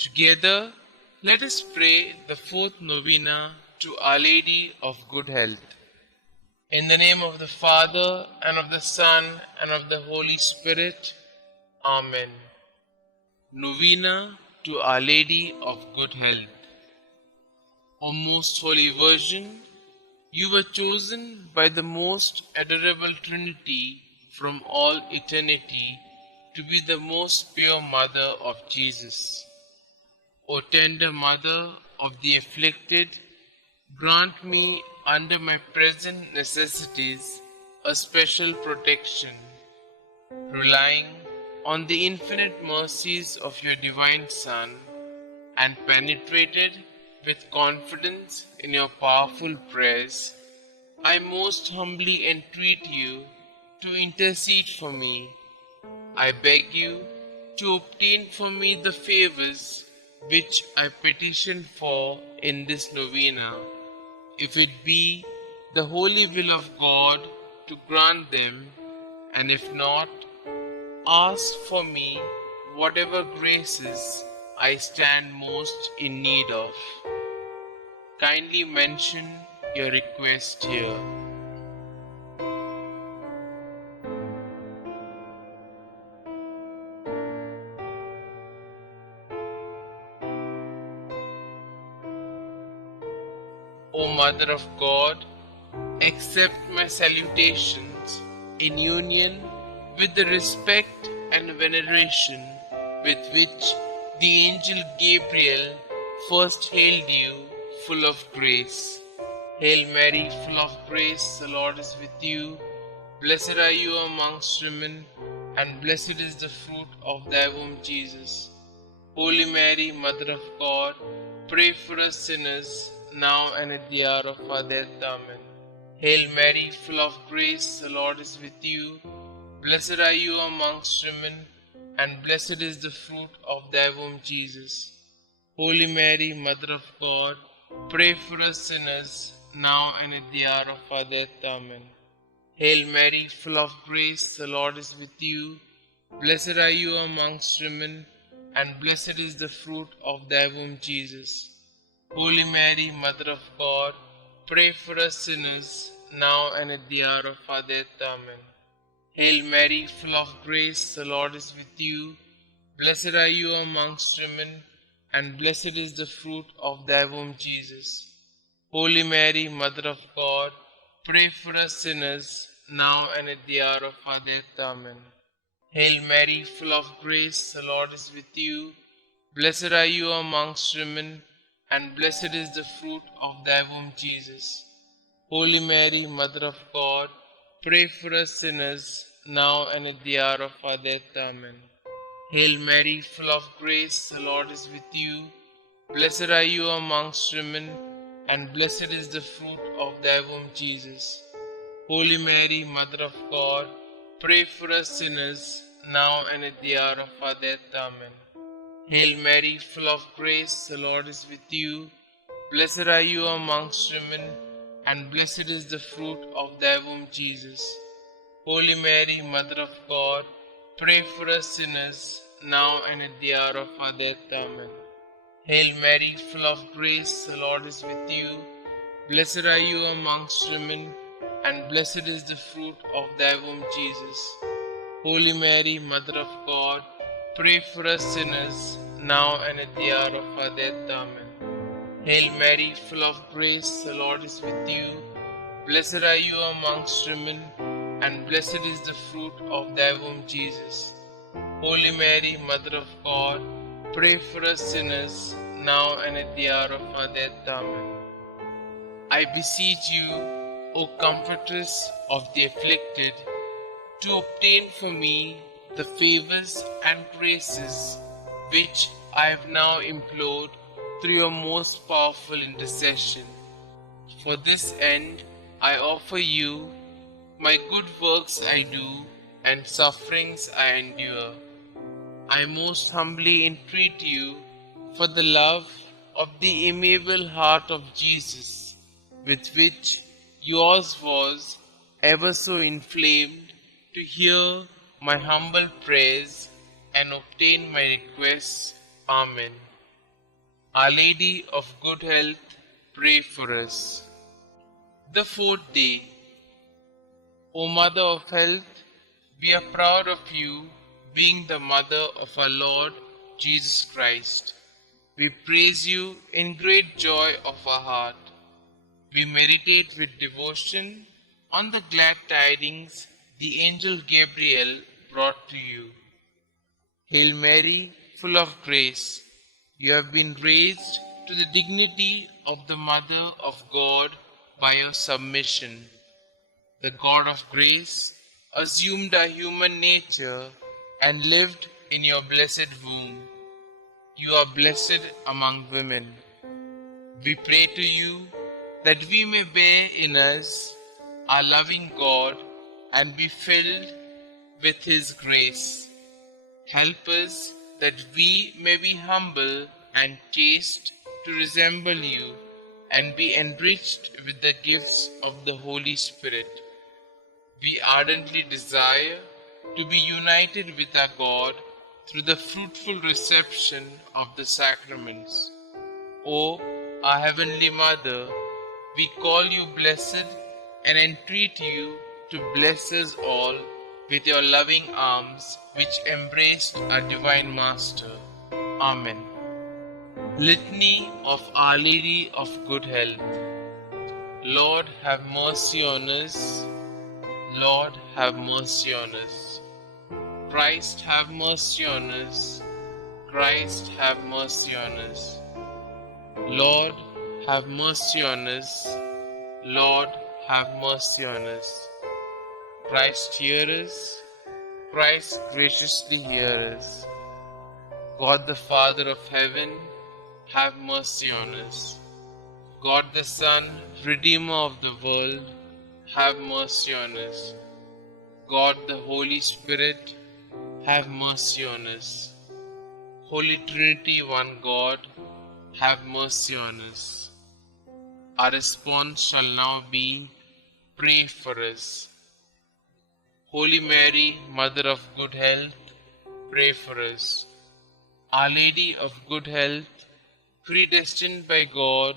Together, let us pray the fourth novena to Our Lady of Good Health. In the name of the Father, and of the Son, and of the Holy Spirit. Amen. Novena to Our Lady of Good Health. O Most Holy Virgin, you were chosen by the most adorable Trinity from all eternity to be the most pure Mother of Jesus. O tender Mother of the afflicted, grant me under my present necessities a special protection, relying on the infinite mercies of your divine Son, and penetrated with confidence in your powerful prayers, I most humbly entreat you to intercede for me. I beg you to obtain for me the favors which I petition for in this novena, if it be the holy will of God to grant them, and if not, ask for me whatever graces I stand most in need of. Kindly mention your request here. O Mother of God, accept my salutations in union with the respect and veneration with which the angel Gabriel first hailed you, full of grace. Hail Mary, full of grace, the Lord is with you. Blessed are you amongst women, and blessed is the fruit of thy womb, Jesus. Holy Mary, Mother of God, pray for us sinners, now and at the hour of our death. Amen. Hail Mary, full of grace, the Lord is with you. Blessed are you amongst women, and blessed is the fruit of thy womb, Jesus. Holy Mary, Mother of God, pray for us sinners, now and at the hour of our death. Amen. Hail Mary, full of grace, the Lord is with you. Blessed are you amongst women, and blessed is the fruit of thy womb, Jesus. Holy Mary, Mother of God, pray for us sinners, now and at the hour of our death. Amen. Hail Mary, full of grace, the Lord is with you. Blessed are you amongst women, and blessed is the fruit of thy womb, Jesus. Holy Mary, Mother of God, pray for us sinners, now and at the hour of our death. Amen. Hail Mary, full of grace, the Lord is with you. Blessed are you amongst women, and blessed is the fruit of thy womb, Jesus. Holy Mary, Mother of God, pray for us sinners, now and at the hour of our death. Amen. Hail Mary, full of grace, the Lord is with you. Blessed are you amongst women, and blessed is the fruit of thy womb, Jesus. Holy Mary, Mother of God, pray for us sinners, now and at the hour of our death. Amen. Hail Mary, full of grace, the Lord is with you. Blessed are you amongst women, and blessed is the fruit of thy womb, Jesus. Holy Mary, Mother of God, pray for us sinners, now and at the hour of our death. Amen. Hail Mary, full of grace, the Lord is with you. Blessed are you amongst women, and blessed is the fruit of thy womb, Jesus. Holy Mary, Mother of God, pray for us sinners, now and at the hour of our death. Amen. Hail Mary, full of grace, the Lord is with you. Blessed are you amongst women, and blessed is the fruit of thy womb, Jesus. Holy Mary, Mother of God, pray for us sinners, now and at the hour of our death. Amen. I beseech you, O Comfortress of the afflicted, to obtain for me the favors and graces which I have now implored through your most powerful intercession. For this end, I offer you my good works I do and sufferings I endure. I most humbly entreat you for the love of the amiable heart of Jesus, with which yours was ever so inflamed, to hear my humble prayers and obtain my requests. Amen. Our Lady of Good Health, pray for us. The fourth day. O Mother of Health, we are proud of you, being the Mother of our Lord Jesus Christ. We praise you in great joy of our heart. We meditate with devotion on the glad tidings the angel Gabriel brought to you. Hail Mary, full of grace, you have been raised to the dignity of the Mother of God by your submission. The God of grace assumed a human nature and lived in your blessed womb. You are blessed among women. We pray to you that we may bear in us our loving God and be filled with His grace. Help us that we may be humble and chaste to resemble you and be enriched with the gifts of the Holy Spirit. We ardently desire to be united with our God through the fruitful reception of the sacraments. O our Heavenly Mother, we call you blessed and entreat you to bless us all with your loving arms which embraced our Divine Master. Amen. Litany of Our Lady of Good Health. Lord, have mercy on us. Lord, have mercy on us. Christ, have mercy on us. Christ, have mercy on us. Lord, have mercy on us. Lord, have mercy on us. Christ, hear us. Christ, graciously hear us. God the Father of heaven, have mercy on us. God the Son, Redeemer of the world, have mercy on us. God the Holy Spirit, have mercy on us. Holy Trinity, one God, have mercy on us. Our response shall now be, pray for us. Holy Mary, Mother of Good Health, pray for us. Our Lady of Good Health, predestined by God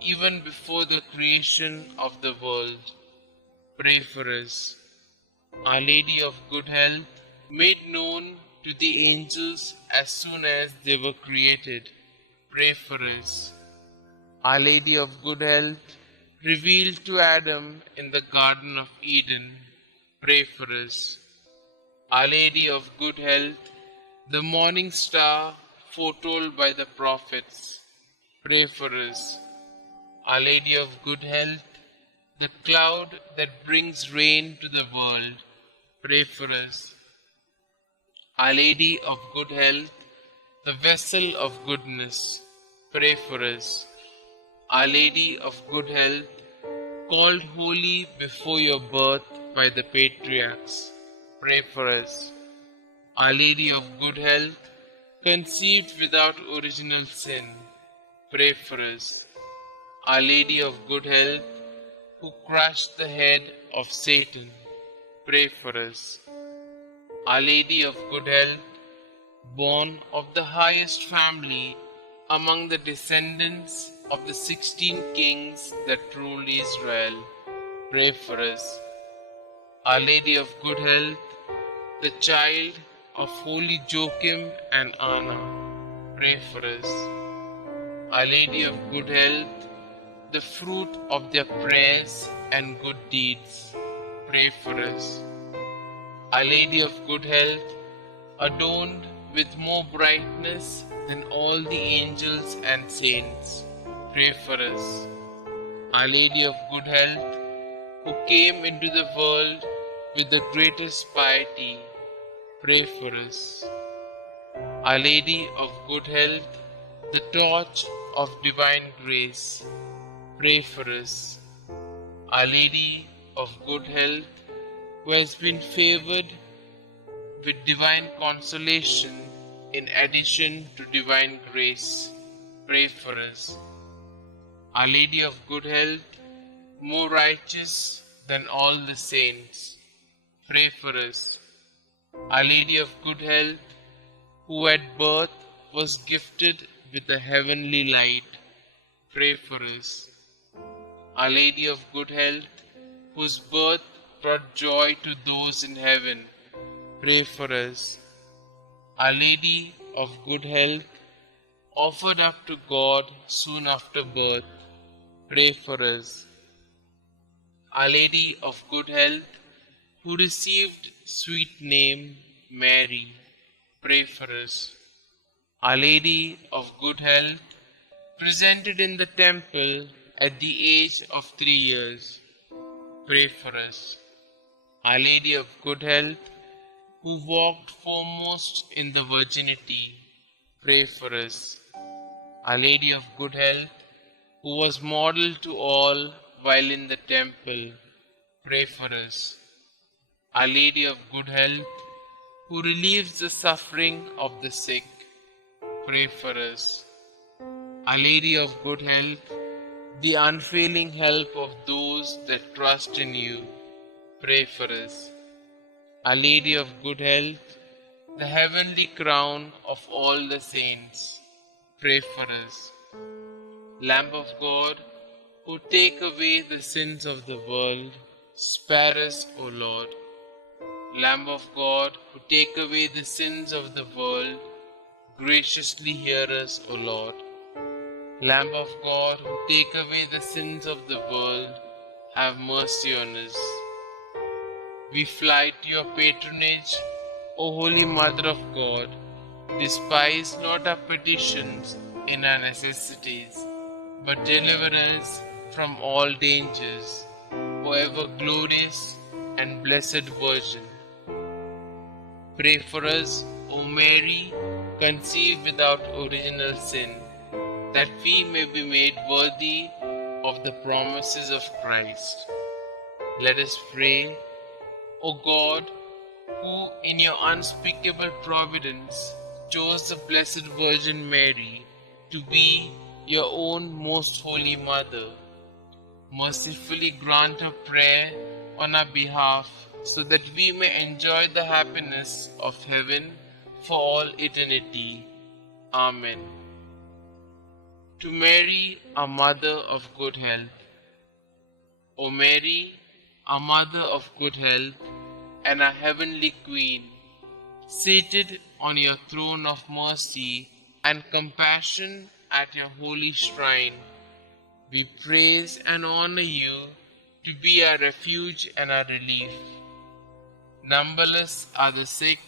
even before the creation of the world, pray for us. Our Lady of Good Health, made known to the angels as soon as they were created, pray for us. Our Lady of Good Health, revealed to Adam in the Garden of Eden, pray for us. Our Lady of Good Health, the morning star foretold by the prophets, pray for us. Our Lady of Good Health, the cloud that brings rain to the world, pray for us. Our Lady of Good Health, the vessel of goodness, pray for us. Our Lady of Good Health, called holy before your birth by the patriarchs, pray for us. Our Lady of Good Health, conceived without original sin, pray for us. Our Lady of Good Health, who crushed the head of Satan, pray for us. Our Lady of Good Health, born of the highest family among the descendants of the 16 kings that ruled Israel, pray for us. Our Lady of Good Health, the child of holy Joachim and Anna, pray for us. Our Lady of Good Health, the fruit of their prayers and good deeds, pray for us. Our Lady of Good Health, adorned with more brightness than all the angels and saints, pray for us. Our Lady of Good Health, who came into the world with the greatest piety, pray for us. Our Lady of Good Health, the torch of divine grace, pray for us. Our Lady of Good Health, who has been favored with divine consolation in addition to divine grace, pray for us. Our Lady of Good Health, more righteous than all the saints, pray for us. Our Lady of Good Health, who at birth was gifted with a heavenly light, pray for us. Our Lady of Good Health, whose birth brought joy to those in heaven, pray for us. Our Lady of Good Health, offered up to God soon after birth, pray for us. Our Lady of Good Health, who received sweet name Mary, pray for us. Our Lady of Good Health, presented in the temple at the age of 3 years, pray for us. Our Lady of Good Health, who walked foremost in the virginity, pray for us. Our Lady of Good Health, who was model to all while in the temple, pray for us. Our Lady of Good Health, who relieves the suffering of the sick, pray for us. Our Lady of Good Health, the unfailing help of those that trust in you, pray for us. Our Lady of Good Health, the heavenly crown of all the saints, pray for us. Lamb of God, who take away the sins of the world, spare us, O Lord. Lamb of God, who take away the sins of the world, graciously hear us, O Lord. Lamb of God, who take away the sins of the world, have mercy on us. We fly to your patronage, O Holy Mother of God. Despise not our petitions in our necessities, but deliver us from all dangers, O ever glorious and blessed Virgin. Pray for us, O Mary, conceived without original sin, that we may be made worthy of the promises of Christ. Let us pray. O God, who in your unspeakable providence chose the Blessed Virgin Mary to be your own most holy Mother, mercifully grant her prayer on our behalf, so that we may enjoy the happiness of heaven for all eternity. Amen. To Mary, our Mother of Good Health. O Mary, our Mother of Good Health, and our Heavenly Queen, seated on your throne of mercy and compassion at your holy shrine, we praise and honor you to be our refuge and our relief. Numberless are the sick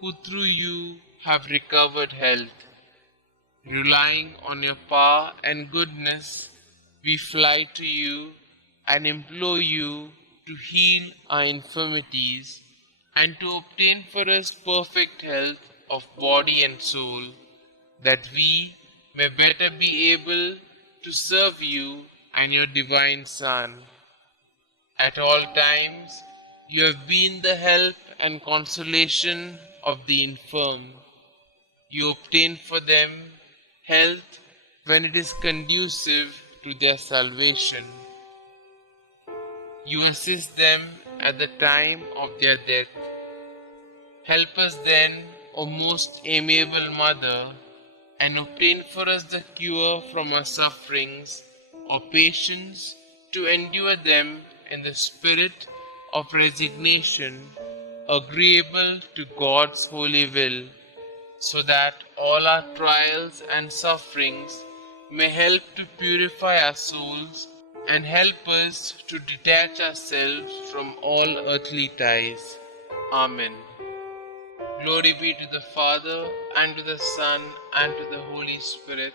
who through you have recovered health. Relying on your power and goodness, we fly to you and implore you to heal our infirmities and to obtain for us perfect health of body and soul, that we may better be able to serve you and your divine Son. At all times, you have been the help and consolation of the infirm. You obtain for them health when it is conducive to their salvation. You assist them at the time of their death. Help us then, O most amiable Mother, and obtain for us the cure from our sufferings, or patience to endure them in the spirit of resignation, agreeable to God's holy will, so that all our trials and sufferings may help to purify our souls and help us to detach ourselves from all earthly ties. Amen. Glory be to the Father, and to the Son, and to the Holy Spirit,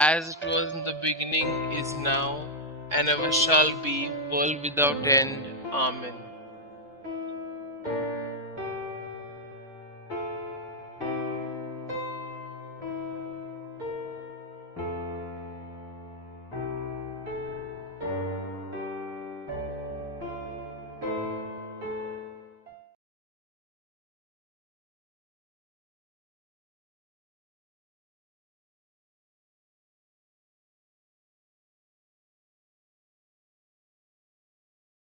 as it was in the beginning, is now, and ever shall be, world without end. Amen.